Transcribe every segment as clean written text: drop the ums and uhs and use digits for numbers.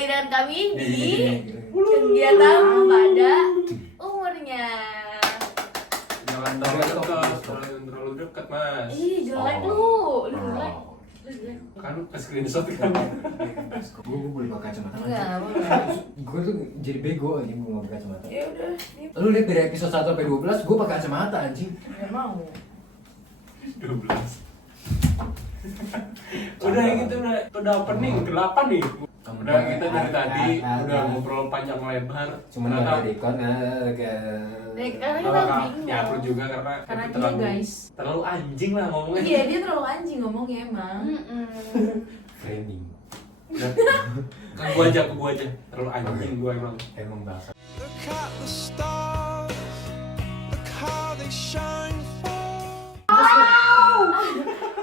lagi dengan kami di kegiatan pada umurnya. Jangan terlalu dekat, Mas. Ih, jelek lu jelek. Kan ke screenshot kan. Gue boleh pakai kacamata Enggak, gue tuh jadi bego aja mau pakai kacamata. Ya udah, Lu lihat dari episode 1 sampai 12 gue pakai kacamata anjing. enggak mau. 12. Udah yang itu udah opening ke-8 nih. Udah kita dari tadi udah ngobrol panjang lebar. Cuman gak ada record Karena kita bingung. Ya aku juga karena Karena itu dia guys. terlalu anjing lah ngomongnya. Iya, dia terlalu anjing ngomongnya emang. framing. Kan gua aja terlalu anjing gua emang. Emang bahasa. Look at the stars, look how they shine for.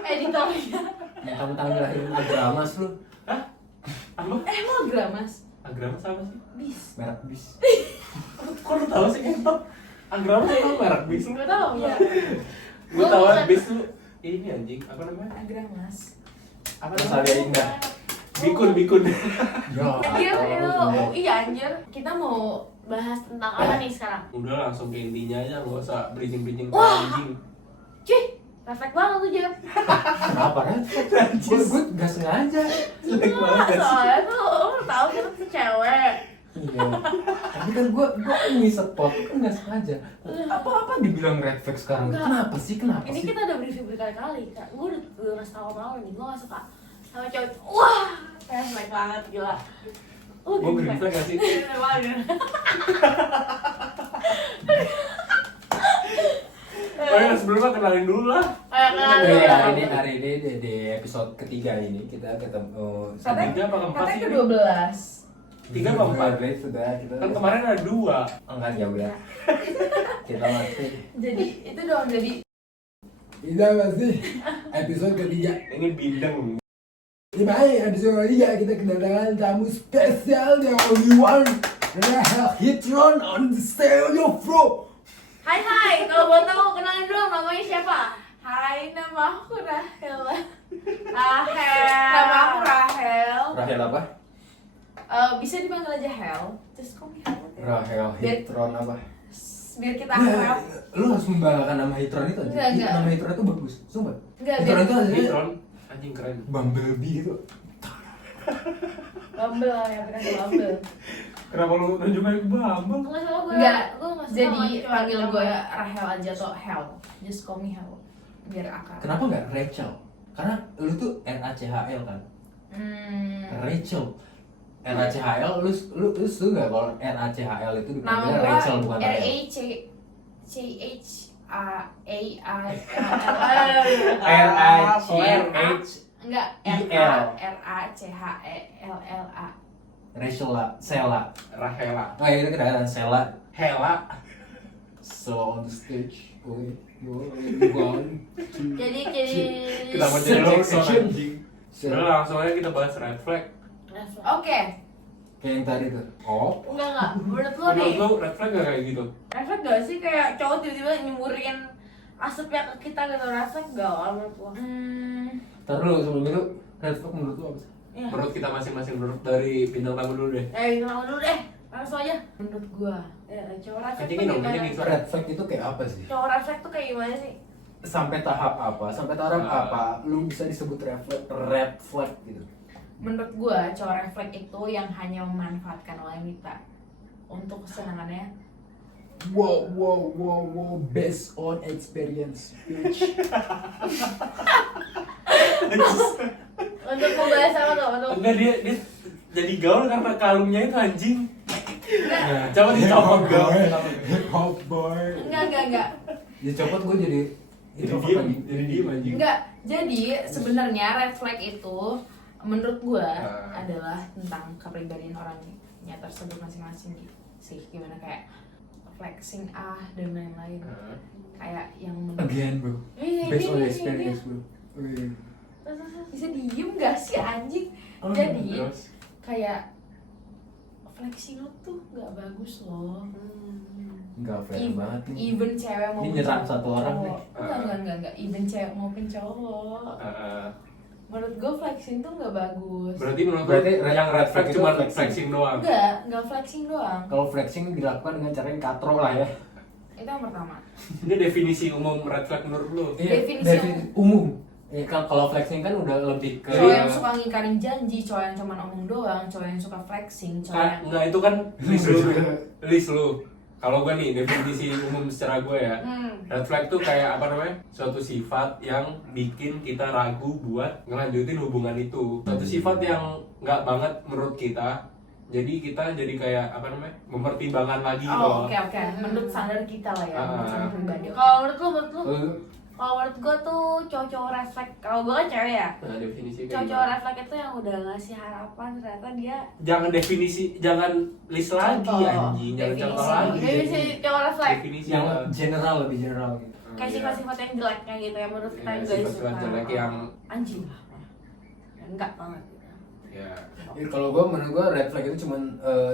Editornya. Mentang-mentang ngelahirin agramas lu. Hah? Apa? Emang Gramas? Agramas apa sih? Bis. Merek bis. Kok lu tahu sih entot? Agramas emang merek bis. Enggak tahu ya. Gua tahu bis tuh ini anjing, apa namanya? Gramas. Apa Terus namanya? ada indah. Bikun. Ya. Iya, iya anjir. Kita mau bahas tentang apa nih sekarang? Udah langsung ke intinya aja, nggak usah bridging Wah. anjing. Cuy, refleks banget tuh Jeb. Kenapa kan? Gue gak sengaja. Jelek banget sih. Soalnya tuh lu tau kita tuh cewek. Iya. Tapi kan gue ini spot kan gak sengaja. Apa dibilang red flag sekarang? Enggak. Kenapa sih? Ini kita udah review berkali-kali. Kak, gue udah ngasih tau sama lo nih, gue gak suka sama cewek. Wah, refleks banget gila. Gua green flag gak sih? Sebelumnya kenalin dulu lah. Hari ini di episode ketiga ini kita ketemu Tiga apa keempat sih? ke-12. 3 apa 4? sudah kita Kan kemarin ada 2. enggak ya udah. Kita masih Jadi, itu dong, jadi episode ketiga. Ini bideng. Ini baik, episode ketiga kita kedatangan tamu spesial yang only one Rahel Hitron on the stereo bro. Hai, kalau mau tahu kenalin dulu namanya siapa? Hai, nama aku Rahel. Nama aku Rahel. Rahel apa? Bisa dipanggil aja Hel. Just call me Hel. Rahel Hitron apa? Biar kita akrab. Lu harus membanggakan nama Hitron itu aja. Enggak. Nama Hitron itu bagus, sumpah. Enggak, Hitron itu aslinya Hitron anjing keren. Bumblebee gitu. Bumble ya, benar Bumble. Kenapa lu nunjukin ke Bambang? Enggak salah gue. Enggak, jadi panggil gue Rahel aja atau Hel. Just call me Hel. Biar akrab. Kenapa nggak Rachel? Karena lu tuh RACHL kan. Rachel. RACHL lu tuh nggak kalau RACHL itu Nama dipanggilnya gue Rachel bukan Rahel. RACHAL. Enggak, IL. RACHELLA. Rachel lah, Sela. Rahela. Oh itu kedengaran Sela. Hela. So on the stage, okay, one, two. Jadi Kenapa jadi Jackson anjing? So, Udah langsung aja kita bahas red flag. Oke. kayak yang tadi tuh. Oh, Enggak. Menurut lo nih, Menurut lu red flag gak kayak gitu? refleks gak sih kayak cowok tiba-tiba nyemburin asapnya ke kita gitu, refleks gak menurut lo? ntar dulu sebelum itu red flag menurut lu apa sih? Iya. Menurut kita masing-masing, menurut dari bintang tamu dulu deh. Kenal dulu deh, langsung aja. Menurut gua, cowok refleks tuh Kencengin dong, gimana? kencengin. Red flag itu kayak apa sih? Cowok refleks tuh kayak gimana sih? Sampai tahap apa? Sampai tahap apa? Lu bisa disebut red flag gitu? Menurut gua, cowok refleks itu yang hanya memanfaatkan wanita untuk kesenangannya. Wow, based on experience, bitch. Untuk membahas apa tuh? Untuk Enggak, dia jadi gaul karena kalungnya itu anjing. enggak, Coba dicopot gaul. Hip hop boy. enggak. Dicopot gue jadi Jadi diem anjing. Enggak. Jadi sebenarnya red flag itu menurut gua Ah. adalah tentang kepribadian orangnya tersebut masing-masing gitu sih, gimana kayak flexing dan lain-lain. Kayak yang Again bro, based on experience bro. Bisa diem gak sih anjing? Oh, Jadi Terus kayak flexing lu tuh gak bagus loh. Enggak fair banget nih. Even cewek Ini maupun nyerang satu orang cowok. nih. Enggak. Even cewek maupun cowok. Menurut gue flexing tuh nggak bagus. Berarti menurut Berarti lu yang red flag itu cuma flexing. flexing doang. Nggak flexing doang. Kalau flexing dilakukan dengan cara yang katro lah ya. Itu yang pertama. Ini definisi umum red flag menurut lu. Definisi umum. Kalau flexing kan udah lebih ke Cowok yang suka ngingkarin janji, cowok yang cuma omong doang, cowok yang suka flexing, cowok yang Enggak, itu kan list lu. Kalau gue nih definisi umum secara gue ya, red flag tuh kayak apa namanya? Suatu sifat yang bikin kita ragu buat ngelanjutin hubungan itu. Suatu sifat yang nggak banget menurut kita. Jadi kita jadi kayak apa namanya? Mempertimbangkan lagi gitu loh. oke. Menurut standar kita lah ya, menurut standar pribadi. Kalau menurut lu, Lu- kalau menurut gue tuh cowok-cowok red flag. Kalau gue kan cewek ya. Nah, definisi kayak Cowok-cowok gitu. red flag itu yang udah ngasih harapan ternyata dia Jangan definisi, jangan list lagi Contoh. anjing, jangan Definisi. contoh lagi. Jadi si cowok red flag Definisi yang lah. general, lebih general gitu. kayak sifat-sifat yang jeleknya gitu yang menurut kita Iya, juga sifat-sifat jelek yang anjing lah. Enggak banget gitu. ya Kalau menurut gue red flag itu cuman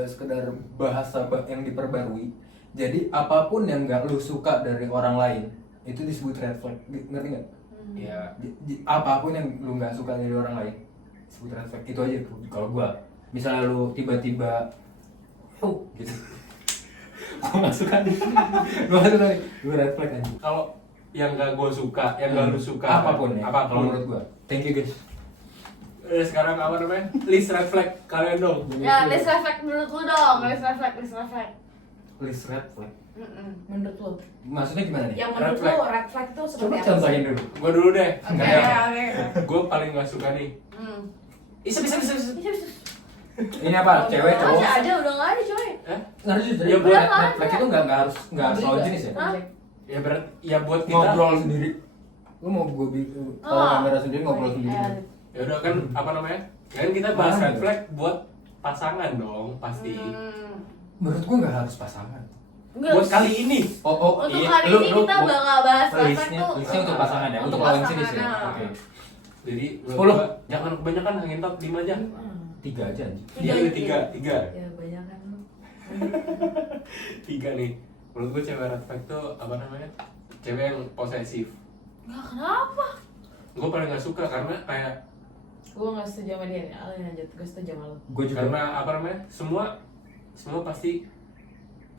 sekedar bahasa yang diperbarui. Jadi apapun yang nggak lu suka dari orang lain itu disebut red flag, ngerti nggak? ya Apapun yang lu nggak suka dari orang lain disebut red flag. Itu aja tuh. Kalau gue, misalnya lu tiba-tiba, gitu, gue nggak suka nih, gue red flag aja. kalau yang gak gue suka, yang gak lu suka apapun ya. Kalau apapun menurut gue, thank you guys. Sekarang apa namanya? List red flag kalian dong. Ya, list red flag menurut lu dong, list red flag. List red flag. Menurut lo, Maksudnya gimana nih? yang Red menurut flag. lo red flag tuh Coba seperti apa? contohin dulu. Gue dulu deh. Oke, Kayak oke. gue paling gak suka nih. Bisa. Ini apa? Cewek, cowok? Masih ada, udah nggak ada coy. Nggak harus Ya, buat udah red flag itu nggak harus selalu jenis ya. Hah? Ya berat. Ya buat kita. Ngobrol sendiri. Lu mau gue kalau Oh. kamera sendiri ngobrol sendiri. Ya udah kan apa namanya? Kan kita bahas red flag buat pasangan dong pasti. Menurut gue nggak harus pasangan. Enggak. Buat kali ini. Oh, Untuk hari ini kita bakal bahas red flag tuh. listnya untuk pasangan ya, untuk Untuk lawan jenis ya. pasangan, Oke. Jadi menurut 10. gua, jangan kebanyakan hangin top 5 aja. 3 aja anjing. Iya, tiga. Ya banyak kan lo. 3 nih. Menurut gue cewek red flag tuh apa namanya? Cewek yang posesif. Enggak, kenapa? Gue paling gak suka karena kayak Gue nggak setuju sama dia nih. Lo lanjut, gue setuju sama lo. Gue juga. karena apa namanya? Semua pasti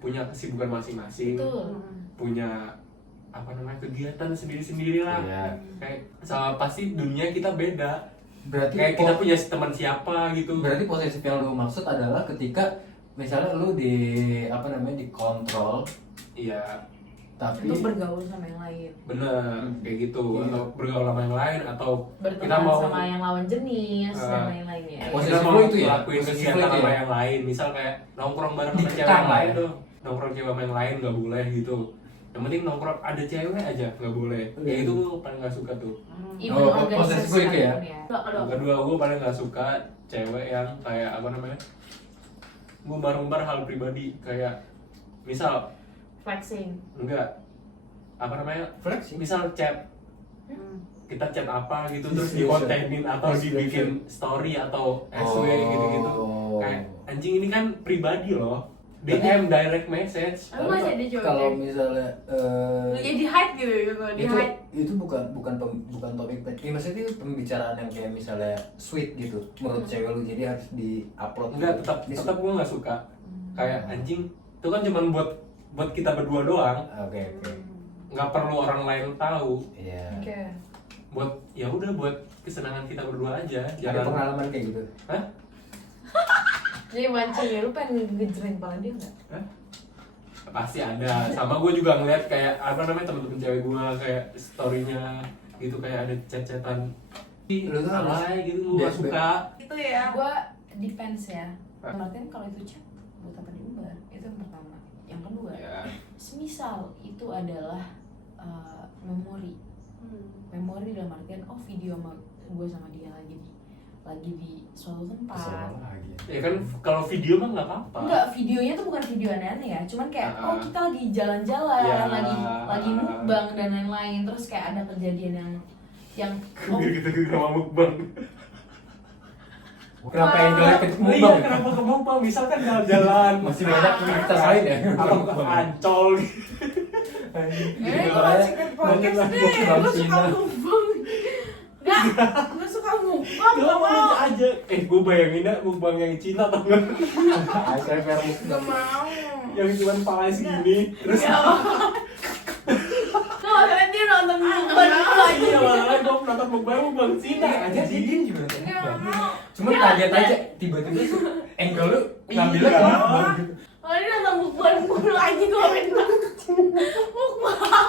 punya kesibukan masing-masing. Betul. Punya apa namanya? Kegiatan sendiri-sendiri lah. Iya. Kayak sama pasti dunia kita beda. Berarti Kayak kita punya teman siapa gitu. Berarti posesif yang lu maksud adalah ketika misalnya lu dikontrol Iya, tapi Untuk bergaul sama yang lain, bener kayak gitu. Iya. Atau bergaul sama yang lain atau kita berteman mau sama yang lawan jenis dan Ah. lain-lainnya. Posesif kita lu mau itu ya? ngelakuin Posesif kegiatan lu itu sama ya? yang lain. Misal kayak nongkrong bareng sama Dikekang cewek yang lah lain ya? tuh. Nongkrong cewek sama yang lain gak boleh gitu. Yang penting nongkrong ada cewek aja gak boleh. Iya. Ya itu gue paling gak suka tuh. Even Oh, organisasi posesif lu itu ya? sekalipun ya. Enggak. Kedua gue paling gak suka cewek yang kayak apa namanya? Ngumbar-ngumbar hal pribadi kayak misal Flexing. enggak apa namanya? flexing. Misal chat kita chat apa gitu terus Yes, dikontenin atau yes, dibikin yes. story atau SW gitu-gitu. Oh. Kayak anjing ini kan pribadi loh. DM direct message. Aku masih ada cowok. Kalau misalnya Lu jadi hide gitu, di hide. itu bukan topik tadi. Maksudnya itu pembicaraan yang kayak misalnya sweet gitu menurut cewek lu, jadi harus di-upload. Enggak, tetap gue nggak suka. Kayak anjing itu kan cuma buat kita berdua doang. Oke. Nggak perlu orang lain tahu. Iya. Oke. Buat ya udah buat kesenangan kita berdua aja. Ada pengalaman kayak gitu. Hah? Jadi mancing ya, lu pengen ngejerin kepala dia nggak? Hah? Pasti ada. Sama gue juga ngeliat kayak apa namanya temen-temen cewek gue kayak storynya gitu kayak ada chat-chatan. Lu tuh alay gitu gue gak Best suka. Gitu ya. Gue depends ya. Martin kalau itu chat buat apa diumbar? Itu yang pertama. Yang kedua, Ya. semisal itu adalah memori. Memori dalam artian video sama gue sama dia lagi di suatu tempat. Ya kan kalau video mah nggak apa-apa. Enggak, videonya tuh bukan video aneh-aneh ya, cuman kayak oh kita lagi jalan-jalan, Ya. lagi mukbang dan lain-lain, terus kayak ada kejadian yang oh, Biar kita ke rumah mukbang. Kenapa yang jelek itu Iya, mukbang? kenapa ke mukbang? Misalkan jalan-jalan. Masih banyak aktivitas lain ya. Apa ke Ancol gitu. gue masih ke podcast deh, gue suka mukbang. Gue suka mukbang. Gak mau lucu aja. Gue bayangin ya mukbang yang Cina tau gak? ASMR Gak mau. Yang cuma palanya segini. Terus Kalau dia nonton mukbang itu aja. iya malah gue nonton mukbang Cina aja aja dia juga Nggak mau. cuma kaget aja tiba-tiba tuh angle lu ngambilnya Iya. ke mukbang gitu. Kalau dia nonton mukbang mulu aja gue pengen mukbang.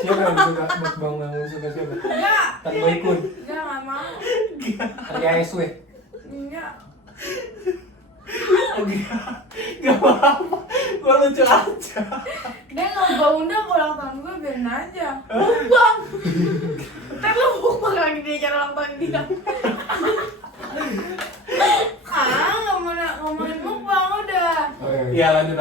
Siapa yang suka mukbang yang suka siapa? Enggak. Tan Boykun, Enggak mau. Tari ASW. Enggak. Gak apa-apa. Gue lucu aja. Dia nggak undang ulang tahun gue, biarin aja. Mukbang. Ntar lu mukbang lagi di acara ulang tahun dia. Nggak mau ngomongin mukbang udah. Iya lanjut.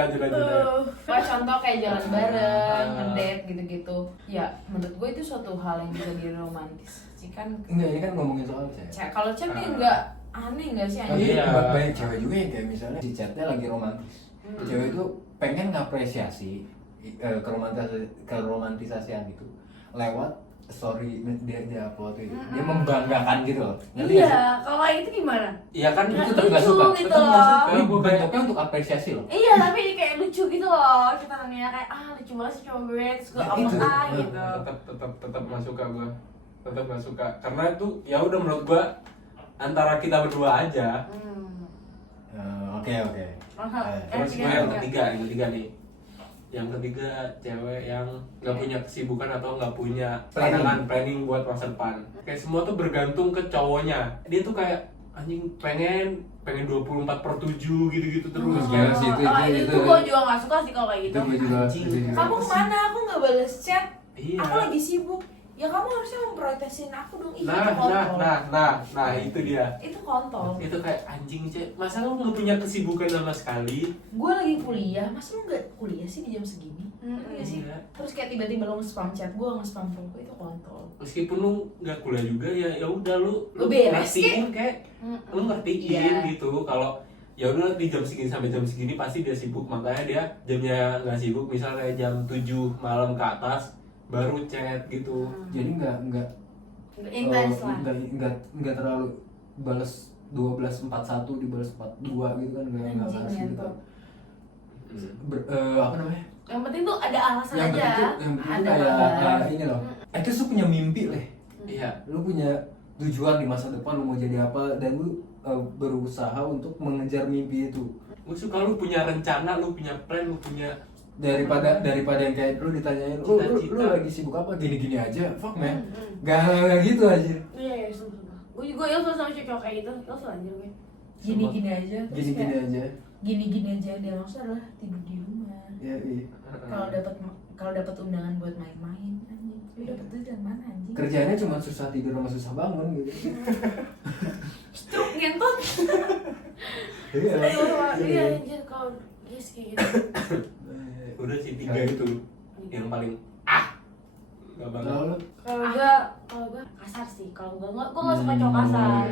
Kayak contoh kayak jalan bareng, ngedate gitu-gitu. Ya menurut gue itu suatu hal yang bisa diromantiskan. Enggak, ini kan ngomongin soal cewek. Kalau cewek enggak aneh enggak sih Tapi anjing? Iya. banyak cewek juga yang kayak misalnya di chatnya lagi romantis. Cewek itu pengen ngapresiasi keromantisasian itu lewat story dia upload itu. Dia membanggakan gitu loh. Ngerti nggak sih? Iya, kalau kayak itu gimana? Iya kan Nggak Itu tetap nggak lucu suka. gitu Tetap nggak loh. suka. Ini bentuknya untuk apresiasi loh. Iya, tapi ini kayak lucu gitu loh. Kita nanya kayak lucu banget sih cowok gue, terus gue Nah, upload itu. gitu. tetap nggak suka gue. Tetap nggak suka karena itu ya udah menurut gue antara kita berdua aja. Oke. Terus gue yang ketiga nih. Yang ketiga cewek yang nggak punya kesibukan atau nggak punya planning buat masa depan. Kayak semua tuh bergantung ke cowoknya. Dia tuh kayak anjing pengen 24/7 gitu-gitu terus. Iya sih, Itu gue juga nggak suka sih kalau kayak gitu. Itu gue juga. Anjing. itu juga. Kamu kemana? Aku nggak balas chat. Iya. Aku lagi sibuk. Ya kamu harusnya memprioritasin aku dong. Ih, Nah, itu kontol. itu dia. Itu kontol. Itu kayak anjing cek. Masa lu nggak punya kesibukan sama sekali? Gue lagi kuliah, masa lu nggak kuliah sih di jam segini? Ngerti nggak sih? Iya. Terus kayak tiba-tiba lu nge-spam chat gue, nge-spam phone gue, itu kontol. Meskipun lu nggak kuliah juga ya udah lu beres, ngertiin kayak lu ngertiin Iya. gitu kalau ya udah di jam segini sampai jam segini pasti dia sibuk, makanya dia jamnya nggak sibuk misalnya jam 7 malam ke atas baru chat gitu. Jadi nggak Intens lah. nggak terlalu balas 12:41 dibalas 42 gitu kan nggak Anjing, harus gitu. ngentot. Apa namanya? Yang penting tuh ada alasan Yang aja. penting Ada kayak kabar. ini loh. Itu tuh punya mimpi leh. Iya. Lu punya tujuan di masa depan lu mau jadi apa dan lu berusaha untuk mengejar mimpi itu. Gue suka lu punya rencana, lu punya plan, lu punya Daripada yang kayak lu ditanyain lu Cita-cita. lagi sibuk apa gini-gini aja. Fuck man. Gak gitu aja. Iya, sumpah. Gue juga ilfil sama cowok kayak gitu. Ilfil anjir gue. Gini-gini aja. Terus Gini-gini kayak, aja. Gini-gini aja dia maksudnya adalah tidur di rumah. Ya, iya. Kalau dapat undangan buat main-main, anjing. Lu dapat duit dari mana anjing? Kerjanya cuma susah tidur sama susah bangun gitu. Struk ngentot. Iya, anjir kalau yes kayak gitu. udah sih 3 itu yang paling nggak banget. Kalau lu Kalau gue kasar sih. Kalau gue nggak suka cowok kasar.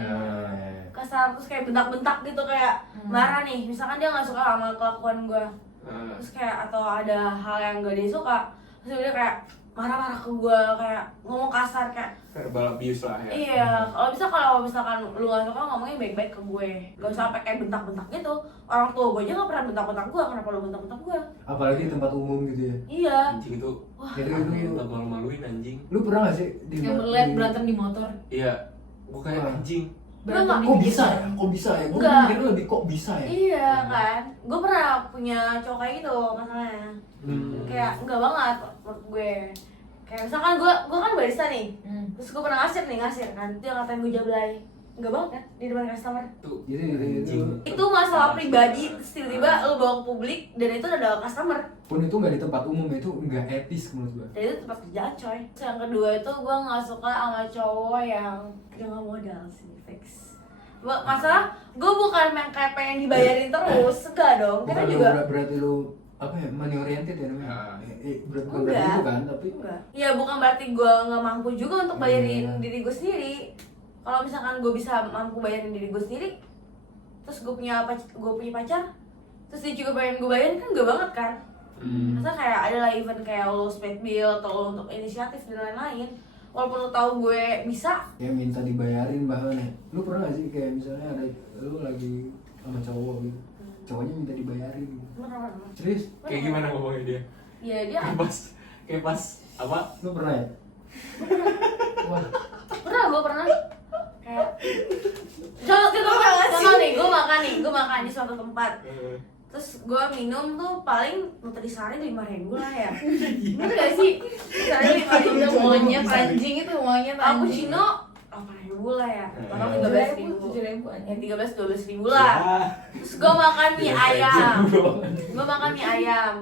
Kasar terus kayak bentak-bentak gitu kayak marah nih. Misalkan dia nggak suka sama kelakuan gue. Terus kayak atau ada hal yang gak dia suka, terus dia kayak marah-marah ke gue, kayak ngomong kasar kayak Verbal abuse lah ya. iya. Kalau misalkan lu gak suka ngomongnya baik-baik ke gue, gak usah sampai kayak bentak-bentak gitu. Orang tua gue aja gak pernah bentak-bentak gue, kenapa lu bentak-bentak gue? apalagi di tempat umum gitu ya. Iya. Anjing itu Jadi tetap malu-maluin anjing. lu pernah gak sih Yang lihat berantem di motor. Iya, gue kayak Wah. anjing. Enggak, di kok pinggir bisa ya? jalan. Kok bisa ya? Gue Enggak. mikirnya lebih kok bisa ya? Iya kan, gue pernah punya cowok kayak gitu masalahnya. Kayak enggak banget menurut gue. Kayak misalkan gue kan barista nih, terus gue pernah ngasir kan, dia ngatain gue jablay. Enggak banget kan di depan customer. Tuh Gitu. Itu masalah pribadi, terus tiba-tiba lu bawa ke publik dan itu ada customer. Pun itu nggak di tempat umum, itu nggak etis menurut gue. Dan itu tempat kerjaan coy. Terus yang kedua itu gue nggak suka sama cowok yang nggak modal sih, fix. Masalah gue bukan yang kayak pengen dibayarin terus, enggak dong. Kita Bukan juga berarti lu apa ya, money oriented ya namanya? Bukan berarti enggak. itu kan, tapi Enggak. Ya bukan berarti gue nggak mampu juga untuk bayarin diri gue sendiri. Kalau misalkan gue bisa mampu bayarin diri gue sendiri, terus gue punya pacar, terus dia juga pengen gue bayarin kan enggak banget kan? Masa kayak ada lah event kayak lo split bill atau lo untuk inisiatif dan lain-lain. walaupun lu tahu gue bisa. Kayak minta dibayarin bahkan ya. Lu pernah gak sih kayak misalnya ada lu lagi sama cowok gitu, cowoknya minta dibayarin gitu. Pernah. Serius? Kayak gimana ngomongnya dia? Iya dia. Kayak pas apa? Lu pernah ya? Wah, Gue pernah. Kayak contoh nih, gue makan di suatu tempat. Terus gue minum tuh paling Nutrisari 5.000 lah ya. Bener gak sih? Nutrisari 5.000. Itu monyet anjing, itu monyet anjing. Cappuccino 8.000 lah ya. Total 13.000. 7.000 Ya 13-12.000 lah. Terus gue makan mie ayam.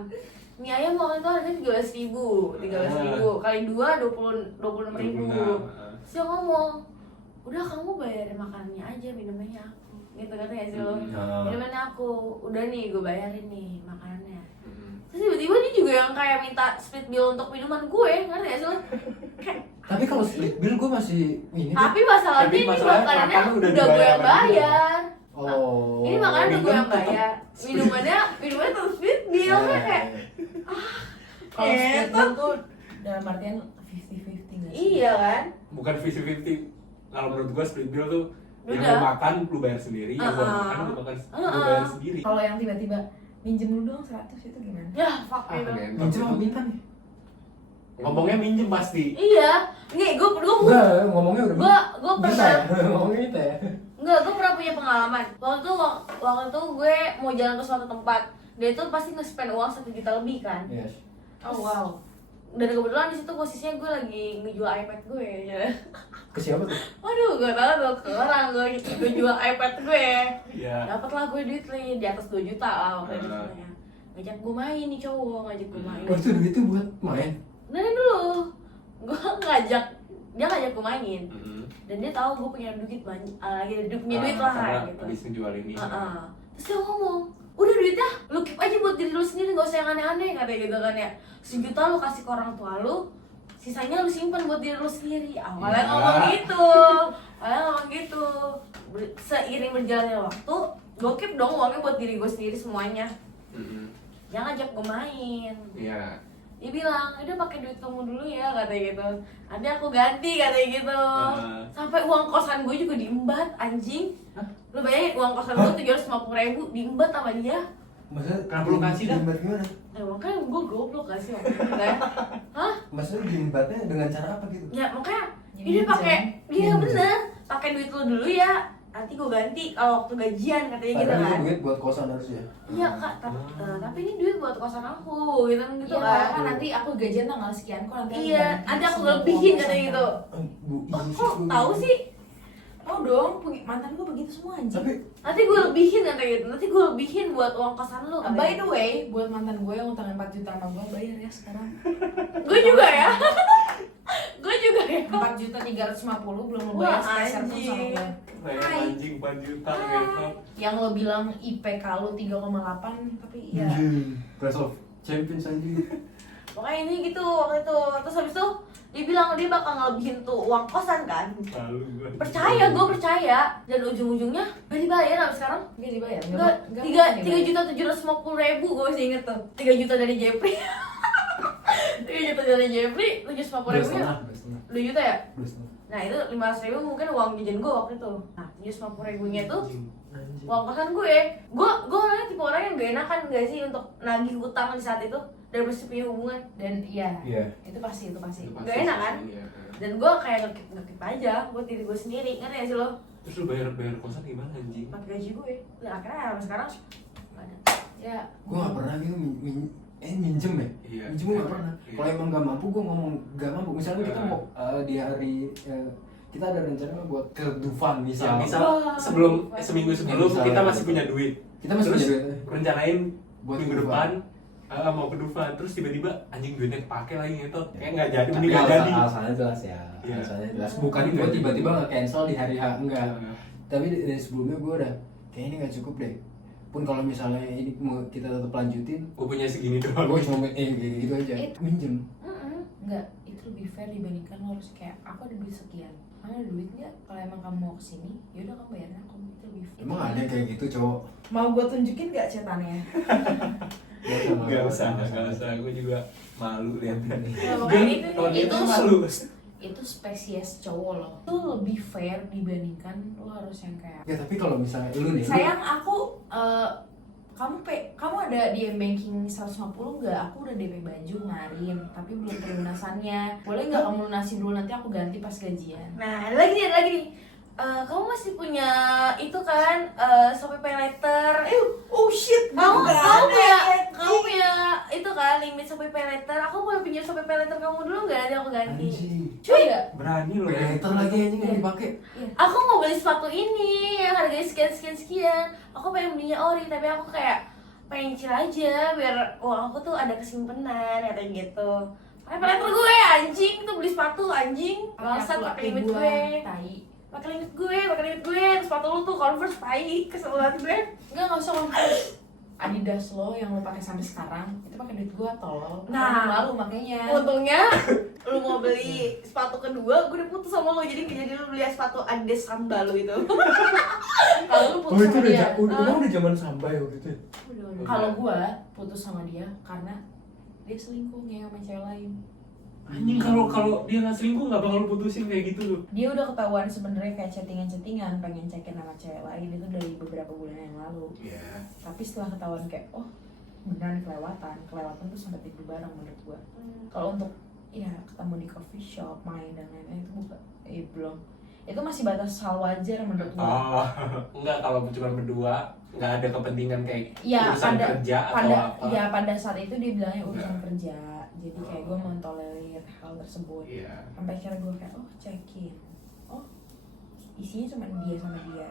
Mie ayam waktu itu harganya 13.000 kali 2 26.000. Terus dia ngomong, udah kamu bayarin makanannya aja, minumannya aku. Gitu katanya sih lo. Minumannya aku, udah nih gue bayarin nih makanannya. Terus tiba-tiba dia juga yang kayak minta split bill untuk minuman gue, ngerti gak sih lo? Kayak, tapi kalau split bill gue masih ini. tapi masalahnya ini makanannya udah gue yang bayar. Oh. Ini makanannya udah gue yang bayar. Minumannya tetap split bill kan kayak. Kalau split bill tuh dalam artian 50-50 nggak sih? Iya kan? Bukan 50-50. Kalau menurut gua split bill tuh yang Udah. lu makan lu bayar sendiri, yang gua makan lu bayar sendiri. Kalau yang tiba-tiba minjem lu dong 100 itu gimana? Ya fuck itu. Minjem apa minta nih? Ngomongnya minjem pasti. Iya. Nih gue Enggak, ngomongnya udah gue minta pernah ya? Ngomongnya minta ya? Enggak, gue pernah punya pengalaman. Waktu itu gue mau jalan ke suatu tempat. Dia itu pasti nge-spend uang 1 juta lebih kan. Yes. Oh wow. Dan kebetulan di situ posisinya gue lagi ngejual iPad gue ya. Ke siapa tuh? Waduh, gue tahu tuh ke orang gue jual iPad gue. Iya. Dapatlah gue duit nih di atas 2 juta lah waktu itu sebenarnya. Ngajak gue main nih cowok, ngajak gue main. Oh itu duit itu buat main? Nah dulu, gue dia ngajak gue main. Dan dia tahu gue punya duit banyak, punya duit lah karena gitu. habis menjual ini. Terus dia ngomong, udah duitnya lu keep aja buat diri lu sendiri, gak usah yang aneh-aneh katanya gitu kan ya. 1 juta lu kasih ke orang tua lu, sisanya lu simpan buat diri lu sendiri. Awalnya ngomong gitu. Seiring berjalannya waktu, gue keep dong uangnya buat diri gue sendiri semuanya. Dia ngajak gue main. Iya. Dia bilang, udah pakai duit kamu dulu ya katanya gitu. Nanti aku ganti katanya gitu. Sampai uang kosan gue juga diembat anjing. Lu bayangin uang kosan gue 750.000 diembat sama dia. Maksudnya Kenapa lu kasih dah? diembat gimana? Makanya gue goblok gak sih waktu itu kan? Hah? Maksudnya diembatnya dengan cara apa gitu? Ya makanya Ya, ini pakai dia minjem. bener pakai duit lu dulu ya. Nanti gue ganti kalau waktu gajian katanya gitu Padahal kan. itu duit buat kosan harusnya. Iya kak, tapi ini duit buat kosan aku gitu Iya kan. kan nanti aku gajian tanggal sekian kok nanti. Iya, nanti aku lebihin katanya gitu. Bu, Oh, kok tahu sih? Oh dong, mantan gue begitu semua anjing. Tapi Nanti gue lebihin katanya gitu. Nanti gue lebihin buat uang kosan lu. By the way, buat mantan gue yang utangin 4 juta sama gue, bayar ya sekarang. Gue juga ya. Gue juga ya. 4.350.000 belum lo Wah, bayar sepeser pun sama anjing. gue. Anjing 4 juta gitu. Yang lo bilang IPK lo 3,8 tapi ya Clash of Champions anjing. Pokoknya ini gitu waktu itu. Terus habis itu dia bilang dia bakal ngelebihin tuh uang kosan kan. Lalu gue Gue percaya. Dan ujung-ujungnya gak dibayar sampai sekarang. gak dibayar. Gak, 3.750.000 gue masih inget tuh. 3 juta dari Jeffrey. 3 juta dari Jeffrey, 750.000 nya 2 juta ya? 2,5. Nah itu 500.000 mungkin uang jajan gue waktu itu. Nah 750.000 nya itu uang kosan gue. Gue orangnya tipe orang yang gak enakan gak sih untuk nagih utang di saat itu dan masih punya hubungan. Dan iya, Iya. itu pasti. Gak enak kan? Dan gue kayak ngekip aja buat diri gue sendiri, ngerti gak sih lo? Terus lu bayar kosan gimana anjing? Pakai gaji gue. Nah akhirnya sampai sekarang gak ada. Ya, Gue gak pernah gitu minjem ya? Iya. Minjem gue gak pernah. Iya. Kalau emang gak mampu, gue ngomong gak mampu. Misalnya kita mau di hari kita ada rencana buat ke Dufan Ya, misal. misal Wah. seminggu sebelum Misalnya kita masih gitu. punya duit. Kita masih Terus punya duit. rencanain Buat minggu ke depan Dufan. mau ke Dufan, terus tiba-tiba anjing duitnya kepake lagi ngetot. Kayak nggak jadi, Tapi mending nggak jadi. alasannya jelas ya. Iya. Alasannya jelas. Bukan gue tiba-tiba nggak cancel di hari H, enggak. Tapi dari sebelumnya gue udah kayaknya ini nggak cukup deh. Pun kalau misalnya ini mau kita tetap lanjutin, Gue punya segini doang. gue cuma gitu aja. Minjem. enggak, itu lebih fair dibandingkan lo harus kayak aku ada duit sekian. Kamu ada duit nggak? Kalau emang kamu mau kesini, yaudah kamu bayarin aku. Itu lebih fair. Emang ada yang kayak gitu cowok? Mau gue tunjukin gak cetannya? Gak usah. Gue juga malu liatnya. Ya, makanya itu Tahun itu itu malu. itu spesies cowok lo itu lebih fair dibandingkan lo harus yang kayak Ya tapi kalau misalnya lu nih, sayang aku kamu ada di banking 150 nggak? Aku udah DP baju kemarin tapi belum pelunasannya, boleh nggak kamu lunasin dulu, nanti aku ganti pas gajian. Nah, ada lagi nih. Kamu masih punya itu kan Shopee Pay Later. Oh shit, Kamu punya itu kan limit Shopee Pay Later. Aku boleh pinjam Shopee Pay Later kamu dulu nggak? Nanti aku ganti. anjing, Cuy ya? Berani lo ya. Paylater lagi anjing yang dipakai. Aku mau beli sepatu ini yang harganya sekian. Aku pengen belinya ori tapi aku kayak pengen cicil aja biar uang aku tuh ada kesimpenan kayak gitu. Pakai Pay Later gue anjing tuh beli sepatu anjing. Bangsat pakai limit gue. Tai. Pakai limit gue, sepatu lu tuh Converse tai, kesel banget gue. Nggak usah Converse. Adidas lo yang lo pakai sampai sekarang itu pakai duit gua tolol. Nah, malu makanya. Untungnya lu mau beli sepatu kedua, gue udah putus sama lo jadi lu beli sepatu Adidas Samba lu itu. Kalau lu putus sama dia, udah zaman sampai waktu itu. kalau gua putus sama dia karena dia selingkuh ngewe sama cewek lain. Anjing, kalau dia nggak selingkuh nggak bakal lu putusin kayak gitu tuh. Dia udah ketahuan sebenarnya kayak chattingan pengen cekin sama cewek lain itu dari beberapa bulan yang lalu. Iya. Tapi setelah ketahuan kayak beneran kelewatan tuh sampai tidur bareng menurut gua. Kalau untuk ya ketemu di coffee shop main dan lain-lain itu belum. Itu masih batas hal wajar menurut gua. Oh, enggak, kalau cuma berdua nggak ada kepentingan kayak Ya, urusan kerja atau apa. Ya pada saat itu dia bilangnya urusan kerja. Jadi kayak gue mentolerir hal tersebut. Iya. Sampai akhirnya gue kayak check-in. Isinya cuma dia sama dia.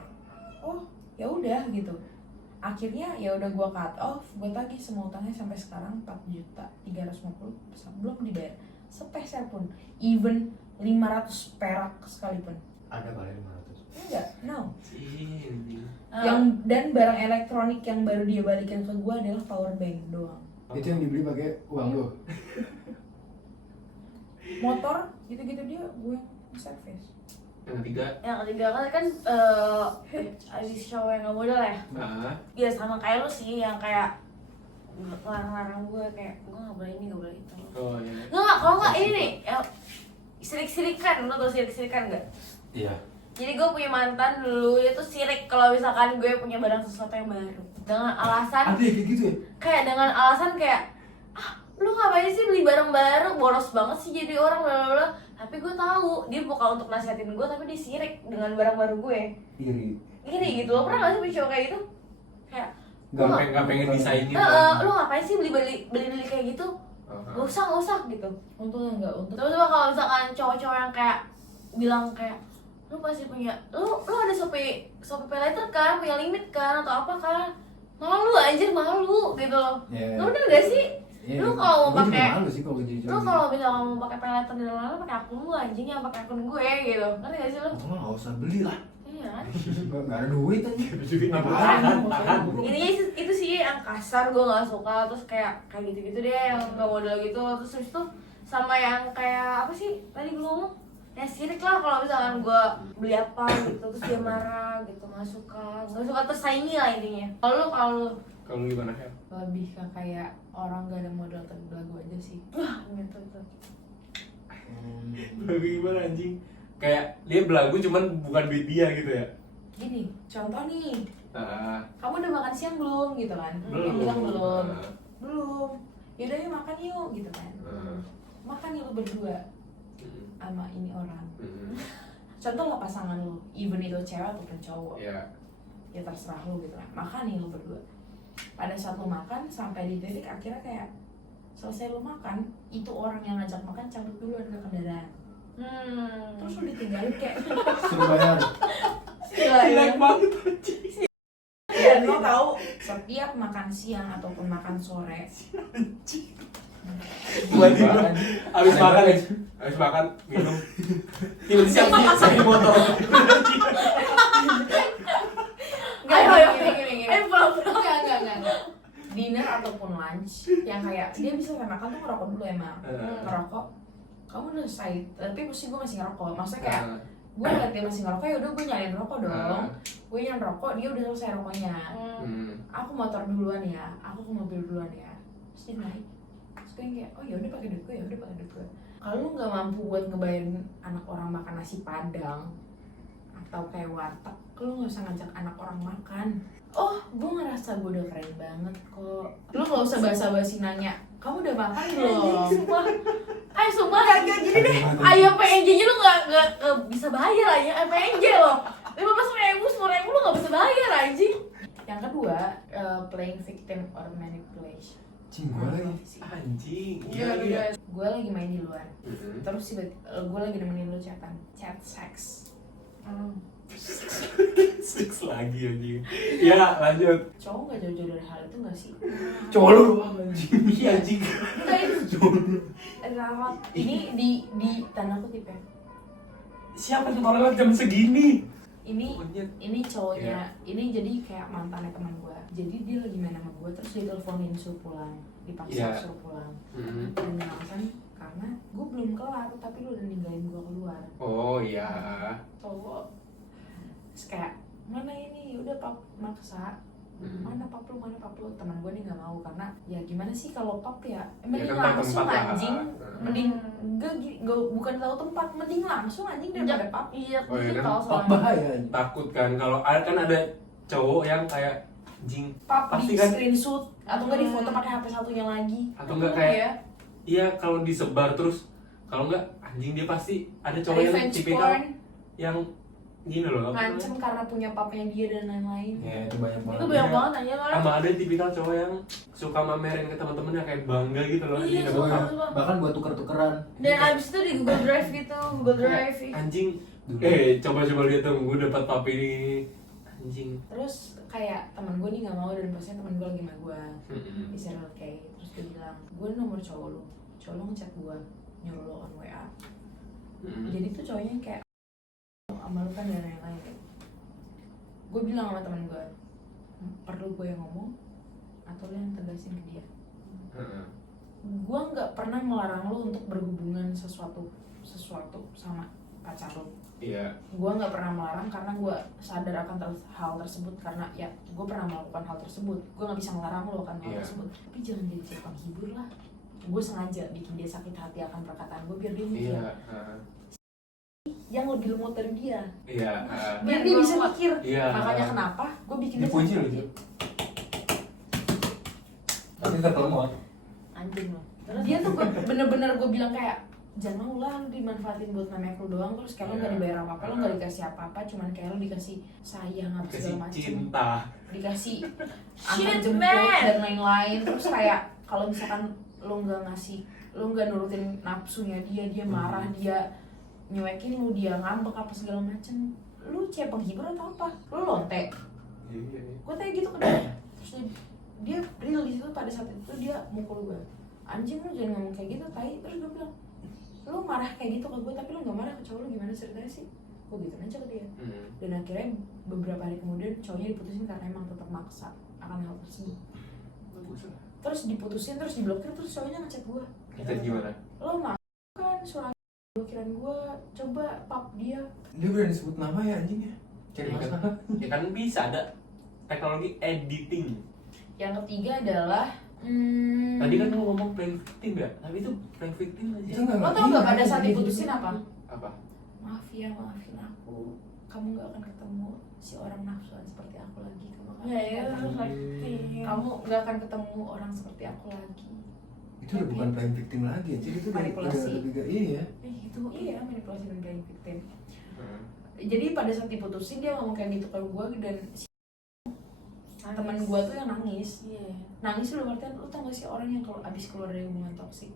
Ya udah gitu. Akhirnya ya udah gue cut off, gue tagih semua utangnya sampai sekarang 4.350 belum dibayar sepeser pun, even 500 perak sekalipun. Ada kali 500. Enggak, no. Ah. Dan barang elektronik yang baru dia balikin ke gue adalah power bank doang. Itu yang dibeli pakai uang lo. Motor gitu-gitu dia gue yang servis. Yang ketiga, kan Aziz cowok yang gak modal ya. nah, Ya sama kayak lu sih yang kayak larang-larang gue kayak gue gak boleh ini, gak boleh itu. oh iya. Nggak, kalau nggak ini nih, sirik-sirikan, lo tau sirik-sirikan nggak? Iya. Jadi gue punya mantan dulu, dia tuh sirik kalau misalkan gue punya barang sesuatu yang baru dengan alasan Ada ya kayak gitu ya? kayak dengan alasan kayak lu ngapain sih beli barang baru, boros banget sih jadi orang blablabla. Tapi gue tahu dia bukan untuk nasihatin gue, tapi dia sirik dengan barang baru gue. Iri gitu, lo pernah gak sih punya cowok kayak gitu? Kayak Nggak pengen disaingin. lu ngapain sih beli kayak gitu? Gak usah gitu. Untungnya enggak, Terus kalau misalkan cowok-cowok yang kayak bilang kayak lu pasti punya, lu ada Shopee Pay Later kan, punya limit kan atau apa kan, malu anjir malu gitu loh. Yeah. Lu bener gak sih? Lu kalau mau pakai, malu sih kalau jadi lu kalau misalkan mau pakai Pay Later di mana pakai akun lu anjing, yang pakai akun gue gitu, ngerti gak sih lu? nggak usah beli lah. Iya kan? Nggak ada duit aja. Tahan. Intinya itu sih yang kasar gue gak suka, terus kayak gitu-gitu deh yang gak modal gitu. Terus habis itu sama yang kayak apa sih tadi gue ngomong, ya sirik lah kalau misalkan gue beli apa gitu terus dia marah gitu, gak suka tersaingi lah intinya. Kalau Kalau gimana ya? lebih ke kayak orang gak ada modal tapi belagu aja sih. gitu tuh. Gimana anjing? Kayak dia belagu cuman bukan duit dia gitu ya? Gini, contoh nih, Nah, kamu udah makan siang belum gitu kan? Dia bilang belum. Yaudah yuk makan yuk gitu kan. Makan yuk lu berdua sama ini orang. Contoh lo pasangan lo, even itu cewek ataupun cowok. Iya. Ya terserah lo gitu kan. Makan nih lo berdua. Pada saat lo makan sampai di titik akhirnya kayak selesai lo makan, itu orang yang ngajak makan cabut duluan ke kendaraan. Terus lo ditinggalin kayak Suruh bayar. Jelek banget anjing. dan lo tahu setiap makan siang ataupun makan sore Tiba-tiba habis makan minum siap di motor. gini. Pulang. Enggak. Dinner ataupun lunch yang kayak dia bisa sampai makan tuh ngerokok dulu emang. Ngerokok. Kamu udah selesai, tapi mesti gue masih ngerokok. Maksudnya kayak gue ngeliat dia masih ngerokok, ya udah gue nyalain rokok dong. Gue nyalain rokok, dia udah selesai rokoknya. Aku motor duluan ya, aku ke mobil duluan ya. Terus dia naik, maksud gue yang kayak oh ya udah pakai duit gue, ya udah pakai duit gue. Kalau lu nggak mampu buat ngebayarin anak orang makan nasi padang atau kayak warteg, lu nggak usah ngajak anak orang makan. Oh, gue ngerasa gue udah keren banget kok. Lu nggak usah basa-basi nanya, kamu udah makan belum? Sumpah. Sumpah harga gini deh. Ayam PNJ-nya lu nggak bisa bayar aja. PNJ loh. 15.000, 10.000 lu nggak bisa bayar anjing. Yang kedua, playing victim or manipulation. Cing gue lagi. Anjing. Gue lagi main di luar, terus gue lagi nemenin lu chat seks. Seks lagi anjing. Ya lanjut. Cowok nggak jauh-jauh dari hal itu nggak sih? Cowok lu anjing. Iya anjing. Rawat. Ini di tanda kutip ya. Siapa tuh orang jam segini? Ini cowoknya, ini jadi kayak mantannya teman gue. Jadi dia lagi main sama gue, terus dia teleponin suruh pulang, dipaksa suruh pulang. Dan alasan karena gue belum kelar, tapi lu udah ninggalin gue keluar. Oh iya. Cowok, terus kayak mana ini, udah pap maksa. Mana pap lu, teman gue nih nggak mau karena ya gimana sih kalau pap ya mending kan langsung tempat lah. anjing, mending bukan tahu tempat, mending langsung anjing daripada pap. Iya, Oh, iya kan? tahu Pap soalnya. bahaya anjing. Takut kan kalau kan ada cowok yang kayak anjing Pap pasti di kan screenshot atau nggak di foto pakai HP satunya lagi atau enggak kayak iya kalau disebar terus kalau enggak anjing dia pasti ada cowok yang revenge tipikal porn, yang gini loh apa ngancem karena punya papnya dia dan lain-lain. Ya itu banyak banget. Itu banyak banget aja kan. sama ada tipikal cowok yang suka mamerin ke teman-temannya kayak bangga gitu loh Iya, anjing Cowok dapet yang bahkan buat tuker-tukeran. Dan abis itu di Google Drive gitu, Google Drive. anjing Dulu. coba lihat dong gue dapat papi ini anjing. Terus kayak teman gue nih nggak mau, dan pastinya teman gue lagi sama gue di Circle K. Terus dia bilang, gue nomor cowok lu ngechat gue nyuruh lo on WA. Jadi tuh cowoknya kayak sama lu kan dan lain-lain. Gue bilang sama teman gue, perlu gue yang ngomong atau lo yang tegasin ke dia. Gue nggak pernah melarang lo untuk berhubungan sesuatu sama pacar lo. Iya. Gue nggak pernah melarang karena gue sadar akan hal tersebut, karena ya gue pernah melakukan hal tersebut. Gue nggak bisa melarang lo akan hal tersebut, tapi jangan jadi jadi penghibur lah. Gue sengaja bikin dia sakit hati akan perkataan gue biar dia mikir yang lebih lemot dari dia, biar dia bisa mikir. Makanya kenapa gue bikin dia Dipuji sakit loh hati. itu. Tapi tetap lemot. Anjing lo. Dia tuh bener-bener gue bilang kayak jangan mau lah lu dimanfaatin buat namek lu doang, terus kayak lu gak dibayar apa-apa, lu gak dikasih apa-apa, cuman kayak lu dikasih sayang apa segala macam, cinta, dikasih antar jemput dan lain-lain. Terus kayak kalau misalkan lu nggak ngasih, lu nggak nurutin nafsunya dia marah, dia nyuekin lu, dia ngambek apa segala macem, lu cewek penghibur atau apa? Lu lonte? Gue tanya gitu ke dia. Terus dia real di situ, pada saat itu dia mukul gue, anjing lu jangan ngomong kayak gitu tai. Terus gue bilang, lu marah kayak gitu ke gue tapi lu nggak marah ke cowok lu, gimana ceritanya sih? Gue gitu aja ke dia. Dan akhirnya beberapa hari kemudian cowoknya diputusin karena emang tetap maksa akan hal tersebut. Terus diputusin, terus diblokir, terus cowoknya ngechat gue. Ngechat gimana? Lo mau kan suara blokiran gue, coba pap dia. Dia berani sebut nama ya anjingnya. Cari masalah. Ya kan bisa ada teknologi editing. Yang ketiga adalah Tadi kan lu ngomong playing victim ya, tapi itu playing victim aja. Itu nggak lo tau gak pada saat diputusin apa? Apa? Maaf ya, maafin aku, kamu gak akan ketemu si orang nafsuan seperti aku lagi. Kamu gak akan ketemu orang seperti aku lagi. Itu udah bukan playing victim lagi ya. Jadi itu Manipulasi. udah lebih iya. Itu iya, manipulasi dan playing victim. Jadi pada saat diputusin dia ngomong kayak gitu ke gue, dan si teman gue tuh yang nangis. Nangis lu artian, lu tau gak sih orang yang kalau abis keluar dari hubungan toksik,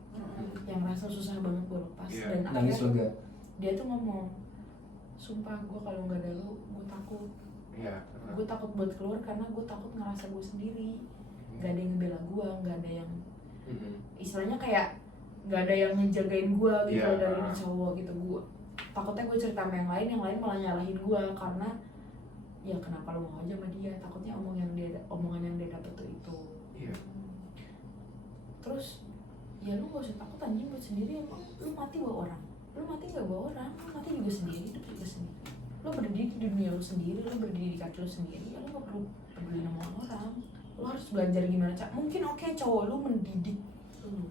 yang merasa susah banget buat lepas, dan Nangis akhirnya lega. dia tuh ngomong, sumpah gue kalau nggak ada lu gue takut. Gue takut buat keluar karena gue takut ngerasa gue sendiri, nggak ada yang ngebela gue, nggak ada yang istilahnya kayak nggak ada yang ngejagain gue gitu dari cowok gitu. Gue takutnya gue cerita sama yang lain malah nyalahin gue karena ya kenapa lu mau aja sama dia, takutnya omongan yang dia dapet tuh itu. Terus ya lu gak usah takut anjing buat sendiri, emang lu mati bawa orang, lu mati gak bawa orang, lu mati juga sendiri, hidup juga sendiri. Lu berdiri di dunia lu sendiri, lu berdiri di kaki lu sendiri, ya lu gak perlu peduli sama orang. Lu harus belajar gimana mungkin cowok lu mendidik lu,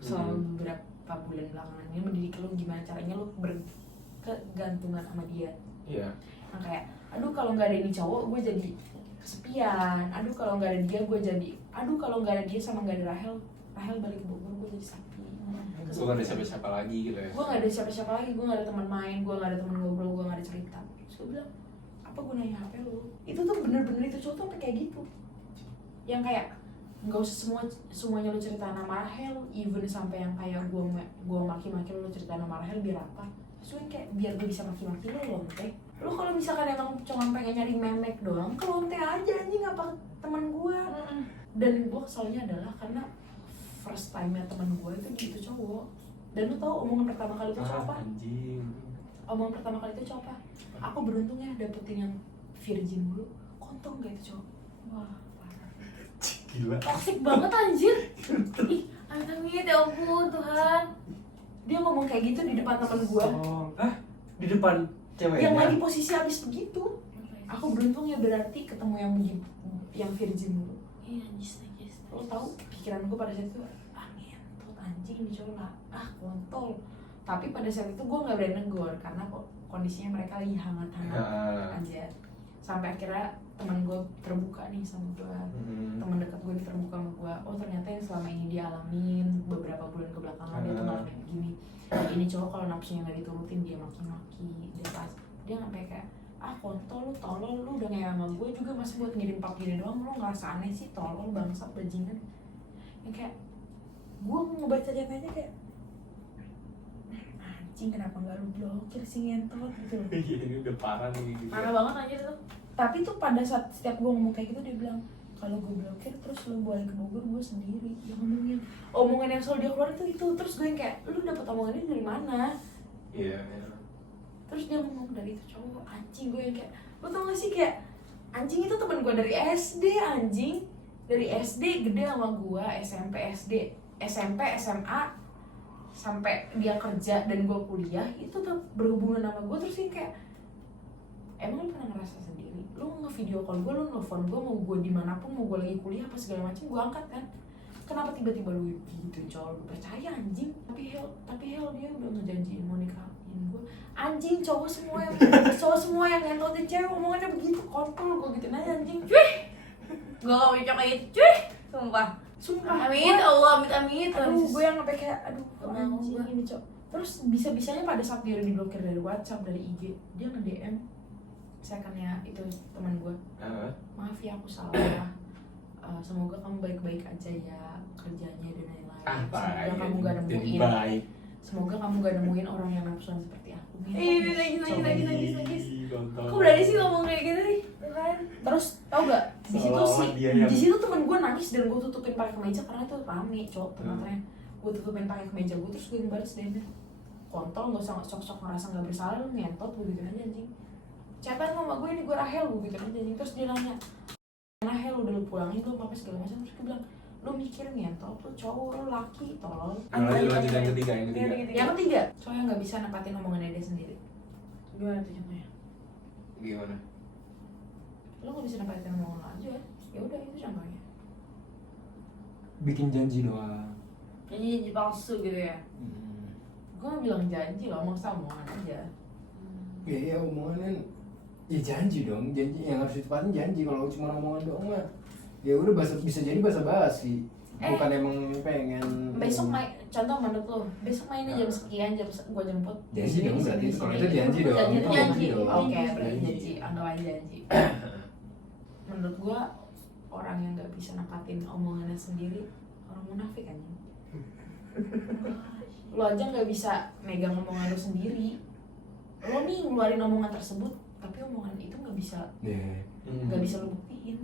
selama beberapa bulan belakangan ini mendidik lu gimana caranya lu berkegantungan sama dia. Iya. Nah kayak, aduh kalau nggak ada ini cowok gue jadi kesepian, aduh kalau nggak ada dia gue jadi, aduh kalau nggak ada dia sama nggak ada Rahel balik ke Bogor gue jadi sepi. Gue gak ada siapa-siapa lagi gitu ya. Gue gak ada siapa-siapa lagi, gue gak ada teman main, gue gak ada teman ngobrol, gue gak ada cerita. Terus gue bilang, apa gunanya HP lu? Itu tuh bener-bener itu cowok tuh sampai kayak gitu. Yang kayak nggak usah semuanya lu cerita nama Rahel, even sampai yang kayak gue maki-maki lu cerita nama Rahel biar apa? Terus gue kayak biar gue bisa maki-maki lu lonte. Lu kalau misalkan emang cuma pengen nyari memek doang, ke lonte aja anjing apa teman gue. Dan gue kesalnya adalah karena first time-nya teman gue itu cowok. Dan lu tau omongan pertama kali itu cowok apa? Anjing. Omongan pertama kali itu cowok apa? Aku beruntung ya dapetin yang virgin dulu. Kontol gak itu cowok? Wah, parah. Gila. Toxic banget anjir. Ih, amit-amit ya ampun Tuhan. Dia ngomong kayak gitu di depan teman gue Hah? Di depan ceweknya? yang lagi posisi habis begitu. Aku beruntung ya berarti ketemu yang virgin dulu. Iya, najis. Lo tau pikiran gue pada saat itu, ngentot anjing ini cowok lah, kontol. Tapi pada saat itu gue gak berani negor karena kondisinya mereka lagi hangat-hangat aja. Sampai akhirnya teman gue terbuka nih sama gue, teman dekat gue ini terbuka sama gue. Oh ternyata yang selama ini dia alamin beberapa bulan kebelakangan dia tuh ngalamin begini. Ini cowok kalau nafsunya gak diturutin dia maki-maki, dia sampai kayak kontol lu, tolol lu udah kayak sama gue juga masih buat ngirim pap gini doang, lu ngerasa aneh sih, tolol bangsat bajingan. Yang kayak gue ngebaca chatnya aja kayak anjing kenapa nggak lu blokir sih ngentot gitu. Iya, ini udah parah nih gitu. Parah banget anjir tuh. Tapi tuh pada saat setiap gue ngomong kayak gitu dia bilang kalau gue blokir terus lu balik ke Bogor gue sendiri. Dia ngomongin omongan yang selalu dia keluar itu terus gue yang kayak lu dapet omongan ini dari mana? Iya. Terus dia ngomong dari itu cowok, anjing. Gue yang kayak, lo tau gak sih kayak anjing itu temen gue dari SD anjing. Dari SD gede sama gue, SMP, SD, SMP, SMA sampai dia kerja dan gue kuliah itu tuh berhubungan sama gue. Terus yang kayak emang lo pernah ngerasa sendiri? Lo nge-video call gue, lo nelfon gue mau gue dimanapun, mau gue lagi kuliah apa segala macam gue angkat kan. Kenapa tiba-tiba lu gitu cowok, lu percaya anjing? Tapi hell dia udah ngejanjiin mau nikahin gue. Anjing cowok semua yang ngentotin cewek omongannya begitu, kontol gue gitu aja anjing. Cuy. Gue gak mau coba itu, cuy. Sumpah. Amin, Allah, amit. Aduh, gue yang sampai kayak aduh Mau anjing gue. ini cowok. Terus bisa-bisanya pada saat dia udah diblokir dari WhatsApp, dari IG, dia nge-DM secondnya itu teman gue. Maaf ya aku salah. Semoga kamu baik-baik aja ya kerjanya dan lain-lain. Semoga kamu gak nemuin. Semoga kamu gak nemuin orang yang nafsuan seperti aku. Ini nangis. Kontol. Kok berani sih ngomong kayak gitu nih? Terus tau gak di situ Seolah-olah dia yang- di situ temen gue nangis dan gue tutupin pakai kemeja karena itu rame cowok teman-temannya. Gue tutupin pakai kemeja gue terus gue yang balas DM-nya. Kontol nggak usah sok-sok ngerasa nggak bersalah lu ngentot gue gitu aja anjing. Chatan sama gue ini gue Rahel gue gitu aja anjing. Terus dia nanya Rahel udah lu pulangin belum apa segala macam. Terus gue bilang lu mikir ngentot lu cowok lu laki tolol. Lanjut yang ketiga. Yang ketiga cowok yang nggak bisa nepatin omongannya dia sendiri. Gimana tuh contohnya? Gimana? Lo nggak bisa nepatin omongan lo aja. Ya udah itu contohnya. Bikin janji doang. Janji palsu gitu ya? Gue gak bilang janji lo, maksa omongan aja. Ya omongan kan, ya janji dong, janji yang harus ditepatin janji. Kalau cuma omongan doang mah, ya udah bisa jadi basa-basi. Bukan emang pengen. Besok contoh menurut lo, besok mainnya jam sekian, gue jemput. Janji dong berarti, kalau itu janji dong. Janji Itu itu janji. dong. Oke, berarti janji, anggap aja janji. Menurut gue orang yang gak bisa nepatin omongannya sendiri orang munafik kan. Lo aja gak bisa megang omongan lo sendiri. Lo nih ngeluarin omongan tersebut, tapi omongan itu gak bisa nggak bisa lo buktiin.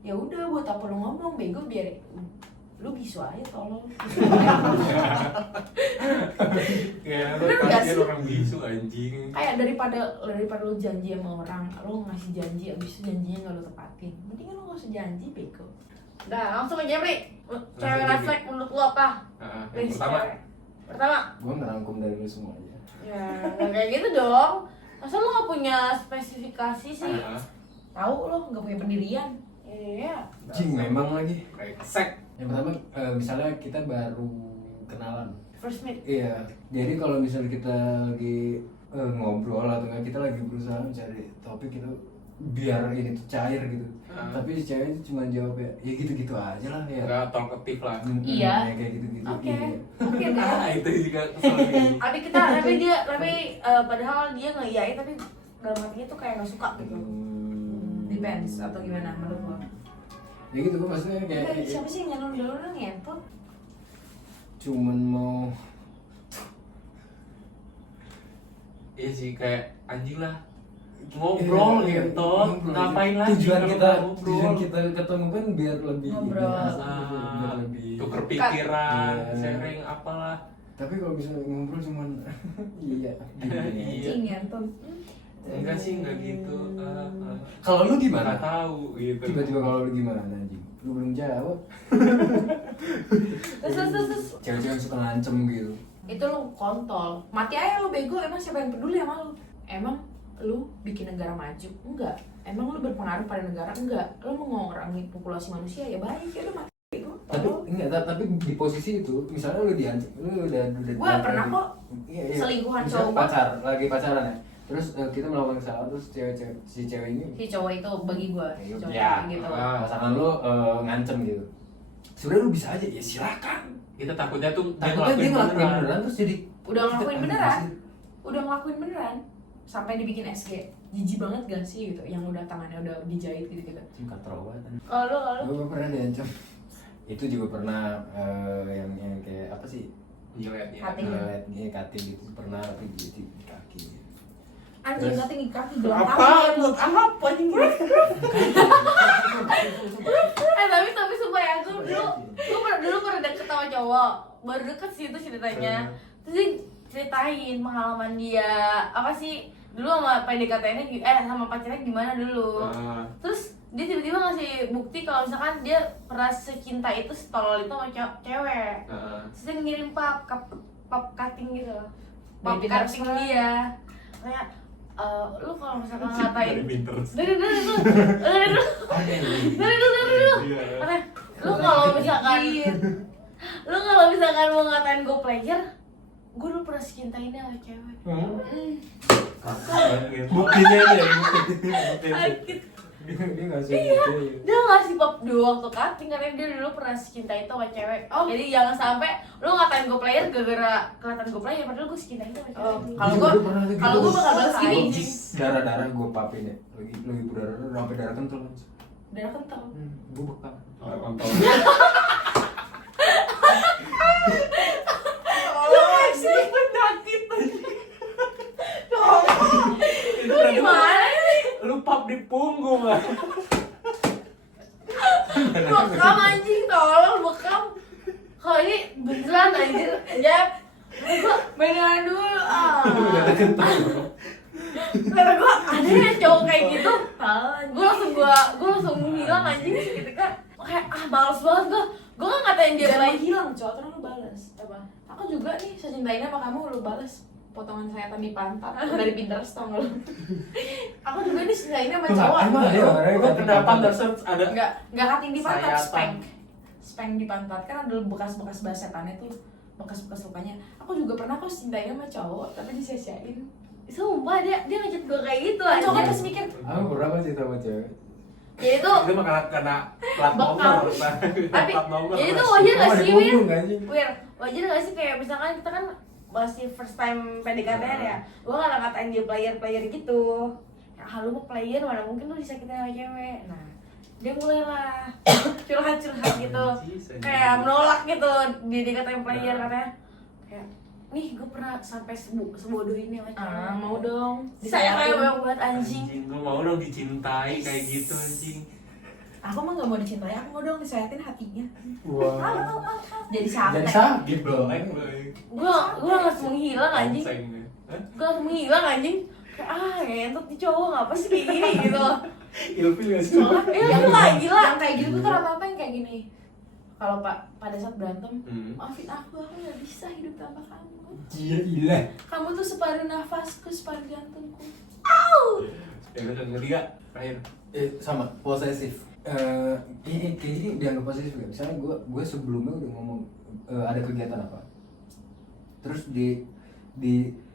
Ya udah buat apa lo ngomong bego, biar lu bisu aja tolong. Kayak Bener nggak sih? orang bisu anjing. Kayak daripada lo janji sama orang, lo ngasih janji abis itu janjinya nggak lo tepatin, mendingan lo nggak usah janji bego. Udah, langsung aja Bri. Cewek aja, red Bri. flag menurut lu apa? Yang pertama, Pertama. Gue ngerangkum dari lu semua aja. Ya, nggak kayak gitu dong. Masa lu gak punya spesifikasi sih? Tahu lo nggak punya pendirian. Iya. Jing memang lagi. brengsek. Yang pertama misalnya kita baru kenalan. First meet. Iya, jadi kalau misalnya kita lagi ngobrol atau enggak, kita lagi berusaha mencari topik itu biar ini tuh cair gitu. Tapi si cewek itu cuma jawab ya gitu-gitu aja lah ya. Nggak talkative lah. Iya. Ya, kayak gitu-gitu. Oke. Iya. Oke deh. Itu juga kesel nih. Tapi padahal dia ngiyain tapi dalam hatinya tuh kayak nggak suka gitu. Depends atau gimana menurut lo? Ya gitu gue maksudnya kayak Siapa sih yang nyalon ngentot? cuman mau Iya sih, kayak anjing lah. Ngobrol ngentot, ngobrol. ngapain lagi tujuan kalau kita nggak ngobrol? tujuan kita ketemu kan biar lebih Ngobrol. biar lebih Tuker pikiran, Iya. sharing apalah. tapi kalau misalnya ngobrol cuman iya Iya. Cing ya tuh. Enggak sih, enggak gitu. kalau lu gimana Nggak tahu gitu. tiba-tiba kalau lu gimana anjing lu belum jawab Terus cewek-cewek suka ngancem gitu Itu lu kontol. Mati aja lu bego, emang siapa yang peduli sama lu? Emang lu bikin negara maju? Enggak. Emang lu berpengaruh pada negara? Enggak. Lu mau mengurangi populasi manusia ya baik, ya udah mati bego. tapi enggak tapi di posisi itu misalnya lu diancam lu udah Gua pernah kok iya. selingkuhan Misalnya cowok. lagi pacaran ya terus kita melakukan kesalahan terus si cewek ini Si cowok itu bagi gua, cowok ya gitu. pasangan lu ngancem gitu sebenarnya lu bisa aja ya silakan Kita takutnya tuh takutnya dia ngelakuin beneran terus jadi Udah ngelakuin beneran. Udah ngelakuin beneran. Sampai dibikin SG. Jijik banget gak sih gitu yang udah tangannya udah dijahit gitu-gitu. singkat terawat kalau gue pernah diancam itu juga pernah yang kayak apa sih Nyiletnya. Hati. kating gitu pernah tapi di kaki Anjing Terus- kating di kaki gelang Apa? tangan. Buat apa anjing? tapi sumpah ya gue dulu pernah deket sama cowok baru deket sih itu ceritanya terus dia ceritain pengalaman dia apa sih dulu sama PDKT-nya sama pacarnya gimana dulu terus dia tiba-tiba ngasih bukti kalau misalkan dia pernah secinta itu setolol itu sama cewek terus dia ngirim pap cutting gitu pap Baby cutting Nurse. dia kayak lu kalau misalkan ngatain Dari Pinterest. dari dulu Katanya, lu kalau misalkan mau ngatain gue player gue dulu pernah secinta ini sama cewek Buktinya aja, buktinya. sakit dia nggak suka gitu dia ngasih pop 2 waktu cutting karena dia dulu pernah secinta itu sama cewek jadi jangan sampai lu ngatain gue player gara-gara kelihatan gue player padahal gue secinta itu sama cewek Kalau gua bakal balas gini. darah gue papin ya lagi berdarah sampai darah kental Darah kental. gue bekam Kontol. lu kasih penyakit lu gimana sih Lu pap di punggung lah. bekam anjing tolong bekam kalau ini beneran anjir ya gua beneran dulu karena gua ada ya cowok kayak gitu gua langsung hilang anjing gitu kan kayak males banget gua nggak ngatain dia Jangan lagi hilang cowok, terus lu balas. Apa? Aku juga nih secintainnya sama kamu, lu balas potongan sayatan di pantat dari Pinterest tau gak lu? Aku juga nih secintainnya sama cowok. emang ada orang yang Lu kating kenapa pantat? terus ada Enggak cutting di pantat, Sayatan. spank di pantat kan ada bekas-bekas basetannya tuh, bekas-bekas lukanya. Aku juga pernah kok secintainnya sama cowok tapi disia-siain. sumpah dia ngechat gua kayak gitu Kan cowok kan anjir pasti mikir, aku berapa sih sama cewek jadi itu itu mah kena plat nomor. tapi Plat nomor. jadi itu Mas. wajar gak ada sih punggung kan sih wajar gak sih kayak misalkan kita kan masih first time PDKT ya gua gak ngatain dia player gitu ya lu mau player mana mungkin lu disakitin sama cewek nah dia mulai lah curhat gitu kayak menolak gitu dia dikatain player katanya kayak nih gue pernah sampai sebodoh ini sama cewek mau dong saya kayak disayatin. banyak banget anjing Gue mau dong dicintai kayak gitu anjing. Aku mah gak mau dicintai, aku mau dong disayatin hatinya. wah Jadi jadi sate. sakit dong Black boy. gue langsung menghilang anjing Tongseng. Hah? gue langsung menghilang anjing kayak ngentot nih cowok ngapa sih kayak gini gitu Ilfil gak sih? yang lah gila Yang kayak gitu tuh rata-rata yang kayak gini. Kalau pada saat berantem, maafin aku gak bisa hidup tanpa kamu. gila Kamu tuh separuh nafasku, separuh jantungku. Ya udah ketiga terakhir. sama posesif kayak gini dianggap posesif gak? Misalnya gue sebelumnya udah ngomong ada kegiatan apa terus di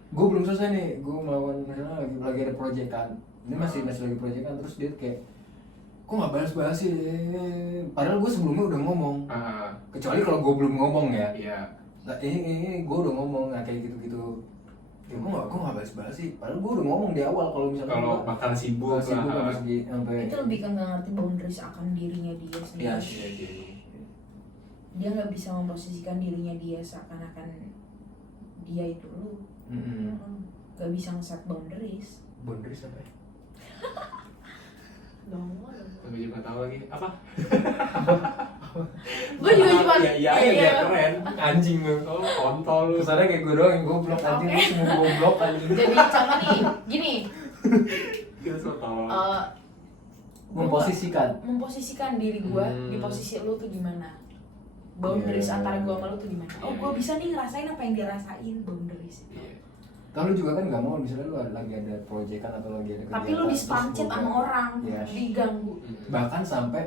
gue belum selesai nih, gue melakukan misalnya lagi ada proyekan, ini masih lagi proyekan, terus dia kayak kok nggak balas sih, padahal gue sebelumnya udah ngomong, kecuali kalau gue belum ngomong ya, nah, ini gue udah ngomong, nah, kayak gitu ya, gue nggak balas sih, padahal gue udah ngomong di awal kalau misalnya kalau bakal sibuk lah. sampai Itu lebih ke nggak ngerti boundaries akan dirinya dia sendiri. ya Dia nggak bisa memposisikan dirinya dia seakan-akan dia itu lu. Nggak bisa nge-set boundaries. boundaries apa ya? Gue juga tahu lagi apa. Gue juga cuma iya biar keren. Anjing lu. Oh, kontol lu. Kesannya kayak gue doang yang goblok, anjing lu semua goblok anjing. Jadi contoh nih, gini. Kita so tahu. Memposisikan diri gue di posisi lu tuh gimana? Boundaries antara gue sama lu tuh gimana? Oh, gue bisa nih ngerasain apa yang dia rasain, boundaries. kalau juga kan nggak mau misalnya lu lagi ada proyekan atau lagi ada kegiatan, Tapi lu dispancet terus sama orang, ya, diganggu. bahkan sampai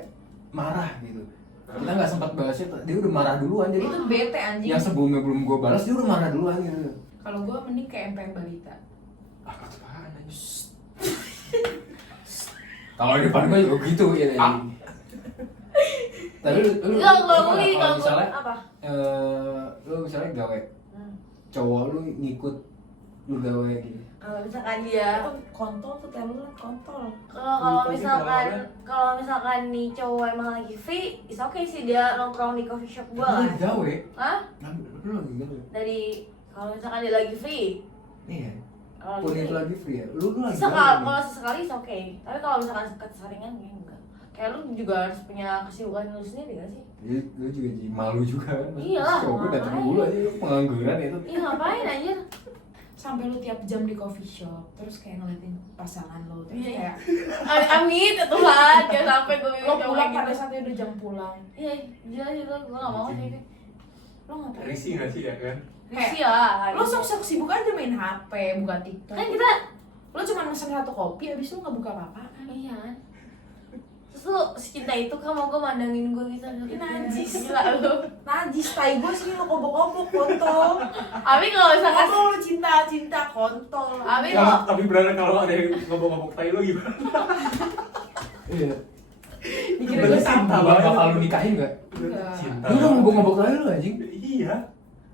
marah gitu, kita nggak sempat bahasnya, dia udah marah duluan, jadi Itu bete anjing. yang sebelumnya belum gue balas dia udah marah duluan gitu. Kalau gue mending kayak MPM Balita. Apa tuh apaan aja? Kalau di depan gue juga gitu ya. Tapi lu Enggak, apa, kalau gue misalnya apa? lu misalnya gawe cowok lu ngikut lu gawe gitu, Kalau misalkan dia Kontol tuh teluran kontol. kalau misalkan nih cowok emang lagi free, is okay sih dia nongkrong di coffee shop gue lu kan. lagi gawe, Hah? lu lagi gawe, Dari kalau misalkan dia lagi free, iya, kalau pun itu lagi free ya, lu lagi kalau sesekali is okay. Tapi kalau misalkan keseringan ya enggak. Kayak lu juga harus punya kesibukan lu sendiri gak sih? lu juga jadi malu juga kan, Iyalah, cowok gue datang ngapain? dulu aja, lu pengangguran itu. Iya ngapain anjir? Sampai lu tiap jam di coffee shop, terus kayak ngeliatin pasangan lo, terus Iya. kayak Amit ya Tuhan, jangan sampai gue lo mikir pulang kayak pada gitu. saatnya udah jam pulang. Iya, jelas itu gue gak mau sih. Lo ngapain? Risih nggak sih ya kan? Risi lah. Lo sok-sok sibuk aja main HP, buka TikTok. Kan kita, Lo cuma mesen 1 kopi, abis itu nggak buka apa-apaan. iya kan. Terus lu si cinta itu kan mau gue mandangin gue gitu. Najis. Gila lu. Najis, tai gue sih lo kobok-kobok kontol. Abi kalau misalkan, Kontol lo cinta kontol. Abi kalau Tapi beneran kalau ada yang ngobok-ngobok tai lo gimana? Iya. Dikira gue Cinta sama. Bakal lu nikahin gak? Enggak. Cinta. Lu udah ngobok-ngobok lagi lu anjing. Iya.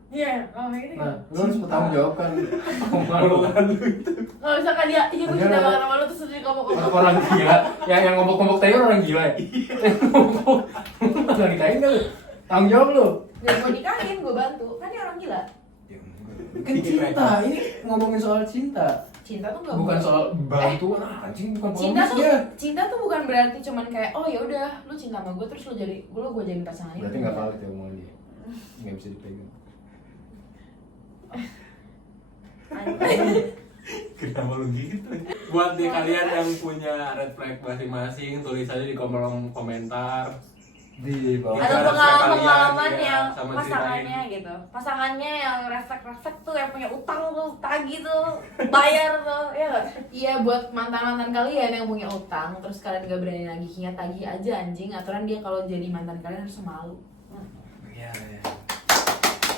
iya, kalau kayak gitu. Nah, lu harus bertanggung jawabkan Ngomongan lu itu. Kalau misalkan dia, iya gue cinta banget sama lu terus dia ngomong orang gila, yang ngobok-ngobok tayo orang gila ya. Ngobok, nggak nikahin kan lu? Tanggung jawab lu. Dan gue nikahin, gue bantu. Kan dia orang gila. Kan cinta, ini ngomongin soal cinta, Cinta tuh nggak bukan soal bantuan anjing, bukan cinta pengemis tuh dia. cinta tuh bukan berarti cuman kayak oh ya udah lu cinta sama gue terus lu jadi gue jadi pasangan itu. Berarti nggak valid ya omongan dia, nggak bisa dipegang. Kenapa lu gitu? Buat nih kalian yang punya red flag masing-masing, tulis aja di kolom komentar. Di bawah. Ada Atau pengalaman-pengalaman kalian, ya, yang sama pasangannya gitu. Pasangannya yang refleks tuh yang punya utang tuh, tagih tuh, bayar tuh, ya nggak? Iya buat mantan kalian yang punya utang terus kalian gak berani nagihnya, tagih aja anjing. Aturan dia kalau jadi mantan kalian harus malu. Iya, iya.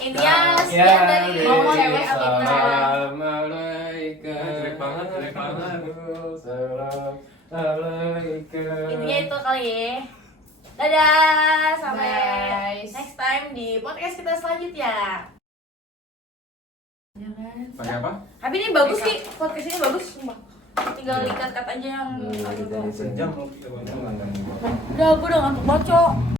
Intinya sekian dari ngomong cewek Alita. Assalamualaikum. Jelek banget. Assalamualaikum. Intinya itu kali ya. Dadah, sampai Guys. next time di podcast kita selanjutnya. Jangan. Pakai apa? Tapi ini bagus sih, podcast ini bagus sumpah. Tinggal dikat-kat aja yang Nah, gitu. kita Sejam loh. Udah, gue udah ngantuk banget, Cok.